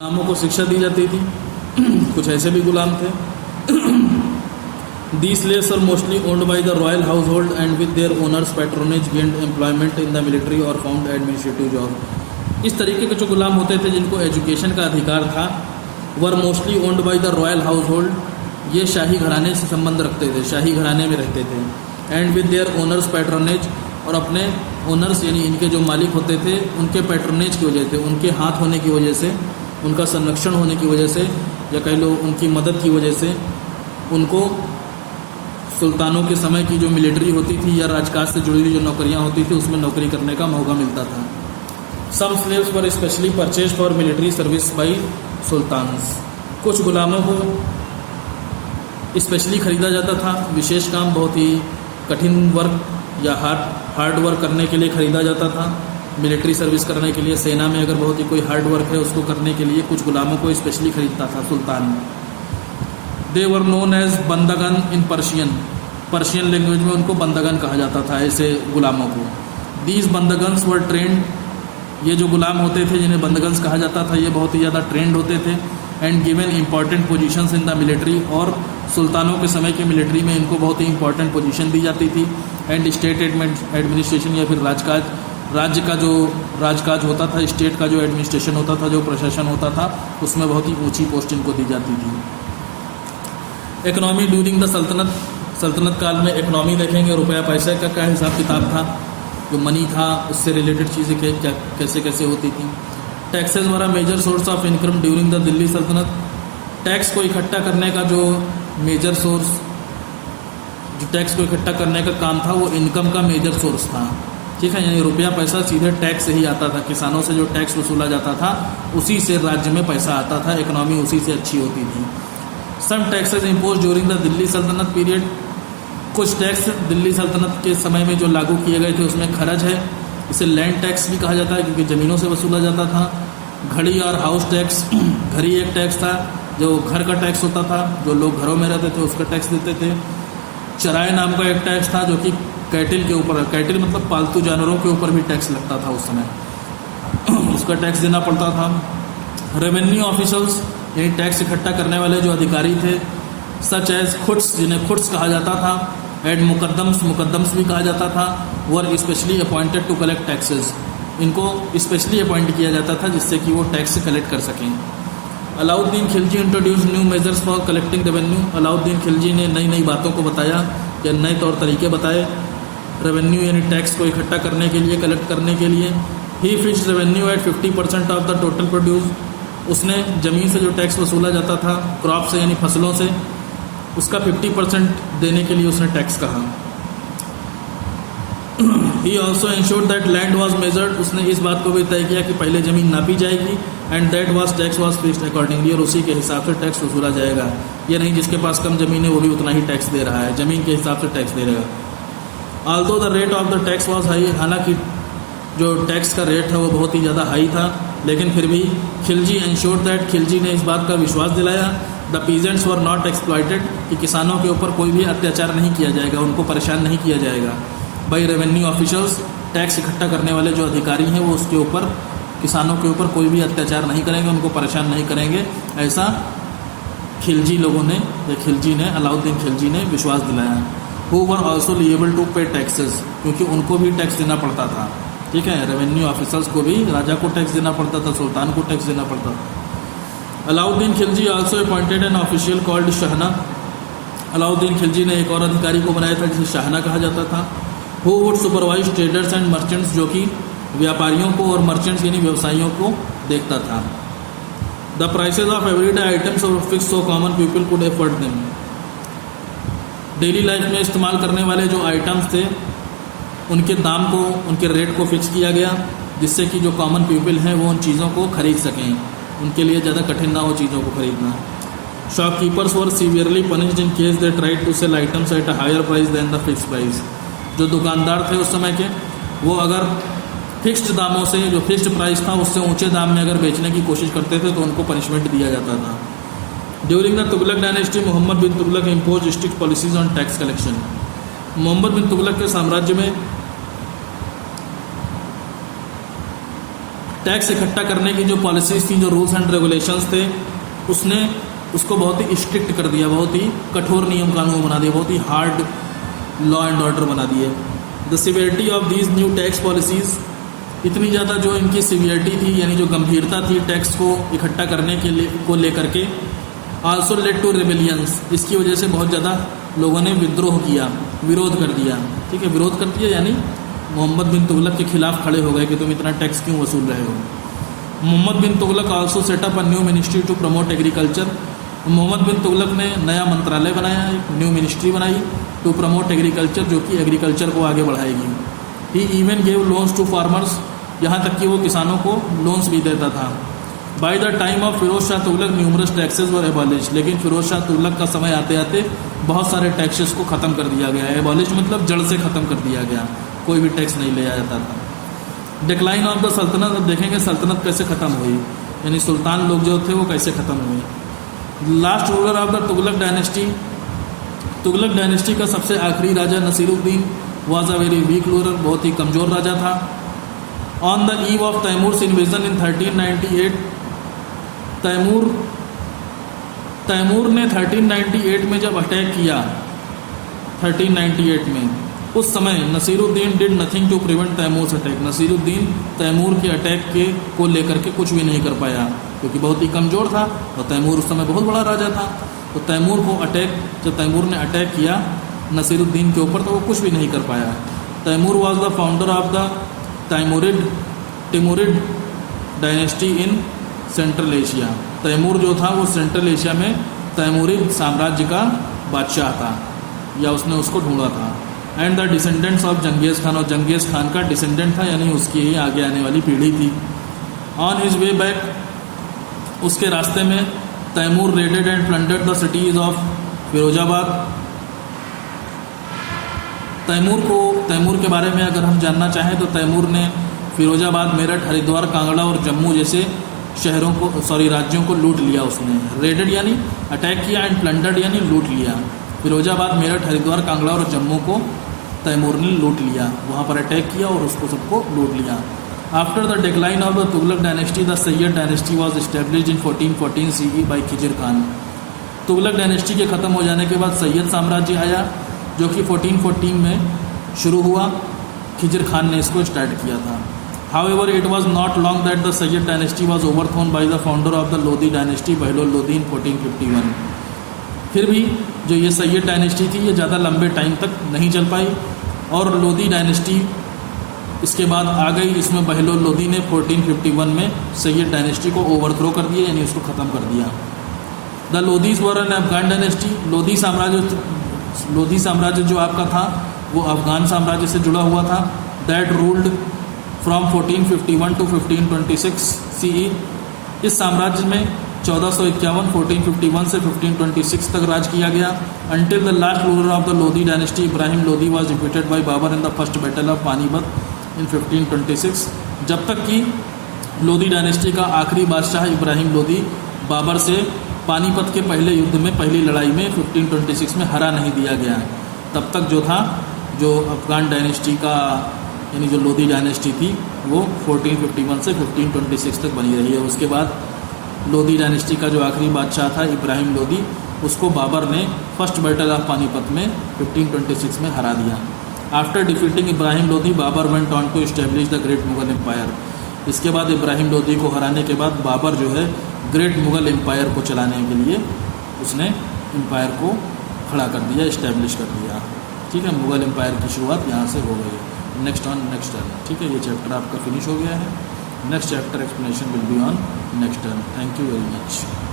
गुलामों को शिक्षा दी जाती थी। कुछ ऐसे भी गुलाम थे। These slaves are mostly owned by the royal household and with their owners patronage gained employment in the military or found administrative job। इस तरीके के जो गुलाम होते थे जिनको एजुकेशन का अधिकार था were mostly owned by the royal house hold. ये शाही घराने से संबंध रखते थे, शाही घराने में रहते थे। And with their owners patronage, और अपने ओनर्स यानी इनके जो मालिक होते थे उनके पैट्रोनेज की वजह से, उनके हाथ होने की वजह से, उनका संरक्षण होने की वजह से, या कह लो उनकी मदद की वजह से उनको सुल्तानों के समय की जो मिलिट्री होती थी या राजकाज से जुड़ी हुई जो नौकरियां होती थी उसमें नौकरी करने का मौका मिलता था। Some slaves were specially purchase for military service by sultans. कुछ गुलामों को स्पेशली खरीदा जाता था, विशेष काम, बहुत ही कठिन वर्क या हार्ड वर्क करने के लिए खरीदा जाता था। मिलिट्री सर्विस करने के लिए, सेना में अगर बहुत ही कोई हार्ड वर्क है उसको करने के लिए कुछ गुलामों को स्पेशली खरीदता था सुल्तान। They were known as bandagan in Persian language में उनको बंदगन कहा जाता था ऐसे गुलामों को। दीज बंदगन्स वर ट्रेंड, ये जो गुलाम होते थे जिन्हें बंदगन्स कहा जाता था ये बहुत ही ज़्यादा ट्रेंड होते थे। And given important positions in the military, और सुल्तानों के समय के मिलिट्री में इनको बहुत ही इंपॉर्टेंट पोजीशन दी जाती थी। एंड स्टेट एडमिनिस्ट्रेशन या फिर राजकाज, राज्य का जो राजकाज होता था, स्टेट का जो एडमिनिस्ट्रेशन होता था, जो प्रशासन होता था, उसमें बहुत ही ऊंची पोस्ट इनको दी जाती थी। इकोनॉमी ड्यूरिंग द सल्तनत काल में इकोनॉमी देखेंगे, रुपया पैसे का क्या हिसाब किताब था, जो मनी था उससे रिलेटेड चीज़ें क्या कैसे कैसे होती थी। टैक्सेस वाला major source of income during the Delhi Sultanate. Tax को इकट्ठा करने का जो मेजर सोर्स, जो टैक्स को इकट्ठा करने का काम था वो इनकम का मेजर सोर्स था। ठीक है, यानी रुपया पैसा सीधे टैक्स से ही आता था। किसानों से जो टैक्स वसूला जाता था उसी से राज्य में पैसा आता था, इकोनॉमी उसी से अच्छी होती थी। Some taxes impose during the Delhi Sultanate period. कुछ टैक्स दिल्ली सल्तनत के समय में जो लागू किए गए थे उसमें खर्च है, इसे लैंड टैक्स भी कहा जाता है क्योंकि ज़मीनों से वसूला जाता था। घड़ी और हाउस टैक्स, घड़ी एक टैक्स था जो घर का टैक्स होता था, जो लोग घरों में रहते थे उसका टैक्स देते थे। चराए नाम का एक टैक्स था जो कि कैटिल के ऊपर, कैटिल मतलब पालतू जानवरों के ऊपर भी टैक्स लगता था उस समय, उसका टैक्स देना पड़ता था। रेवेन्यू ऑफिसर्स यानी टैक्स इकट्ठा करने वाले जो अधिकारी थे, सच एज खुट्स, जिन्हें खुट्स कहा जाता था, एंड मुकद्दम्स भी कहा जाता था, were specially appointed to collect taxes. इनको स्पेशली अपॉइंट किया जाता था जिससे कि वो टैक्स कलेक्ट कर सकें। Alauddin Khilji introduce new measures for collecting revenue. Alauddin Khilji ने नई नई बातों को बताया या नए तौर तरीके बताए रेवेन्यू यानी टैक्स को इकट्ठा करने के लिए, कलेक्ट करने के लिए। He fixed revenue at 50% of the total produce. उसने ज़मीन से जो टैक्स वसूला जाता था, क्रॉप से यानी फसलों से, उसका 50% देने के लिए उसने टैक्स कहा। He also insured that land was measured. उसने इस बात को भी तय किया कि पहले ज़मीन नापी जाएगी, and that was tax was fixed accordingly, और उसी के हिसाब से टैक्स वसूला जाएगा। ये नहीं जिसके पास कम ज़मीन है वो भी उतना ही टैक्स दे रहा है, ज़मीन के हिसाब से टैक्स दे रहेगा। Although the rate of the tax was high, हालांकि जो टैक्स का रेट था वो बहुत ही ज़्यादा हाई था, लेकिन फिर भी खिलजी इंश्योर्ड दैट, खिलजी ने इस बात का विश्वास दिलाया, the peasants were not exploited, कि किसानों के ऊपर कोई भी अत्याचार नहीं किया जाएगा, उनको परेशान नहीं किया जाएगा। बाई रेवेन्यू ऑफिसर्स, टैक्स इकट्ठा करने वाले जो अधिकारी हैं वो उसके ऊपर, किसानों के ऊपर कोई भी अत्याचार नहीं करेंगे, उनको परेशान नहीं करेंगे, ऐसा खिलजी लोगों ने या खिलजी ने, अलाउद्दीन खिलजी ने विश्वास दिलाया। Who were also liable to पे टैक्सेस, क्योंकि उनको भी टैक्स देना पड़ता था। ठीक है, रेवेन्यू ऑफिसर्स को भी, राजा को टैक्स देना पड़ता था, सुल्तान को टैक्स देना पड़ता था। Alauddin Khilji also appointed an official called Shahna. Alauddin Khilji ने एक और अधिकारी को बनाया था जिसे शाहना कहा जाता था। Who would supervise traders and merchants, जो कि व्यापारियों को और मर्चेंट्स यानी व्यवसायियों को देखता था। The prices of everyday items were fix so common people could afford them. Daily life में इस्तेमाल करने वाले जो आइटम्स थे उनके दाम को, उनके रेट को फिक्स किया गया जिससे कि जो कॉमन पीपल हैं वो उन चीज़ों को खरीद सकें, उनके लिए ज़्यादा कठिन ना हो चीज़ों को खरीदना। Shopkeepers were severely punished in case they tried to sell items at a higher price than the fix price. जो दुकानदार थे उस समय के, वो अगर फिक्स्ड दामों से, जो फिक्स्ड प्राइस था उससे ऊंचे दाम में अगर बेचने की कोशिश करते थे तो उनको पनिशमेंट दिया जाता था। During the Tughlaq dynasty Mohammad bin Tughlaq impose strict policies on tax collection. Mohammad bin Tughlaq के साम्राज्य में टैक्स इकट्ठा करने की जो पॉलिसीज थी, जो रूल्स एंड रेगुलेशंस थे, उसने उसको बहुत ही स्ट्रिक्ट कर दिया, बहुत ही कठोर नियम कानून बना दिए, बहुत ही हार्ड लॉ एंड ऑर्डर बना दिए। The severity of these new tax policies, इतनी ज़्यादा जो इनकी सिवियरिटी थी, यानी जो गंभीरता थी टैक्स को इकट्ठा करने के लिए को लेकर के, आल्सो लेड टू रिबेलियंस, इसकी वजह से बहुत ज़्यादा लोगों ने विद्रोह किया, विरोध कर दिया। ठीक है, विरोध कर दिया यानी मोहम्मद बिन तुगलक के खिलाफ खड़े हो गए कि तुम इतना टैक्स क्यों वसूल रहे हो। Mohammad bin Tughlaq also set up a new ministry to promote agriculture, Mohammad bin Tughlaq ने नया मंत्रालय बनाया, एक न्यू मिनिस्ट्री बनाई टू प्रमोट एग्रीकल्चर, जो कि एग्रीकल्चर को आगे बढ़ाएगी। He even gave loans to farmers, यहाँ तक कि वो किसानों को लोन्स भी देता था। By the time of Firoz Shah Tughlaq numerous taxes were abolish, लेकिन फिरोज शाह तुगलक का समय आते आते बहुत सारे टैक्सेस को ख़त्म कर दिया गया। एबॉलिश मतलब जड़ से ख़त्म कर दिया गया, कोई भी टैक्स नहीं लिया जाता था। डिक्लाइन ऑफ द सल्तनत, अब देखेंगे सल्तनत कैसे ख़त्म हुई, यानी सुल्तान लोग जो थे वो कैसे ख़त्म हुए। Last ruler of the Tughlaq dynasty, Tughlaq dynasty का सबसे आखिरी राजा Nasiruddin was a very weak ruler, बहुत ही कमज़ोर राजा था। On the eve of Timur's invasion in 1398, Timur ने 1398 में जब अटैक किया, 1398 में, उस समय Nasiruddin did nothing to prevent Timur's attack, Nasiruddin Timur के अटैक को लेकर के कुछ भी नहीं कर पाया, क्योंकि बहुत ही कमज़ोर था और तैमूर उस समय बहुत बड़ा राजा था। तो तैमूर को जब तैमूर ने अटैक किया नसीरुद्दीन के ऊपर, तो वो कुछ भी नहीं कर पाया। Timur was the founder of the Timurid dynasty in Central Asia, Timur जो था वो सेंट्रल एशिया में तैमूरिद साम्राज्य का बादशाह था, या उसने उसको ढूंढा था। And the descendants of Genghis Khan, और जंगेज़ खान का डिसेंडेंट था, यानी उसकी ही आगे आने वाली पीढ़ी थी। ऑन हिज वे बैक, उसके रास्ते में Timur raided and plundered the cities of Firozabad. Timur के बारे में अगर हम जानना चाहें तो तैमूर ने फिरोजाबाद, मेरठ, हरिद्वार, कांगड़ा और जम्मू जैसे राज्यों को लूट लिया। उसने रेडेड यानी अटैक किया, एंड प्लंडर्ड यानी लूट लिया। फिरोजाबाद, मेरठ, हरिद्वार, कांगड़ा और जम्मू को तैमूर ने लूट लिया, वहाँ पर अटैक किया और उसको सबको लूट लिया। After the decline of the Tughlaq dynasty, the Syed dynasty was established in 1414 CE by Khizr Khan. Tughlaq dynasty के ख़त्म हो जाने के बाद सैयद साम्राज्य आया, जो कि 1414 में शुरू हुआ। खिजिर खान ने इसको स्टार्ट किया था। However, it was not long that the Sayyid dynasty was overthrown by the founder of the Lodi dynasty, Bahlol Lodi in 1451. फिर भी जो ये सैयद डायनेस्टी थी ये ज़्यादा लंबे टाइम तक नहीं चल पाई, और लोदी डायनेस्टी इसके बाद आ गई। इसमें बहलोल लोदी ने 1451 में सैयद डायनेस्टी को ओवरथ्रो कर दिया, यानी उसको ख़त्म कर दिया। The Lodis were an Afghan dynasty, Lodi साम्राज्य जो आपका था वो अफगान साम्राज्य से जुड़ा हुआ था। That ruled from 1451 to 1526 CE। इस साम्राज्य में 1451 1451 से 1526 तक राज किया गया। Until the last ruler of the Lodi dynasty Ibrahim Lodi was defeated by Babur in the first battle of Panipat in 1526। जब तक कि लोदी डायनेस्टी का आखिरी बादशाह इब्राहिम लोदी बाबर से पानीपत के पहले युद्ध में, पहली लड़ाई में 1526 में हरा नहीं दिया गया, तब तक जो था, जो अफगान डायनेस्टी का यानी जो लोदी डायनेस्टी थी वो 1451 से 1526 तक बनी रही है। उसके बाद लोदी डायनेस्टी का जो आखिरी बादशाह था इब्राहिम लोदी, उसको बाबर ने फर्स्ट बैटल ऑफ पानीपत में 1526 में हरा दिया। After defeating Ibrahim Lodi, Babur went on to establish the great Mughal empire. इसके बाद इब्राहिम लोदी को हराने के बाद बाबर जो है ग्रेट मुगल एम्पायर को चलाने के लिए उसने एम्पायर को खड़ा कर दिया, इस्टेब्लिश कर दिया। ठीक है, मुगल एम्पायर की शुरुआत यहाँ से हो गई है। Next turn. ठीक है, ये चैप्टर आपका फिनिश हो गया है। Next chapter explanation will be on next turn. Thank you very much.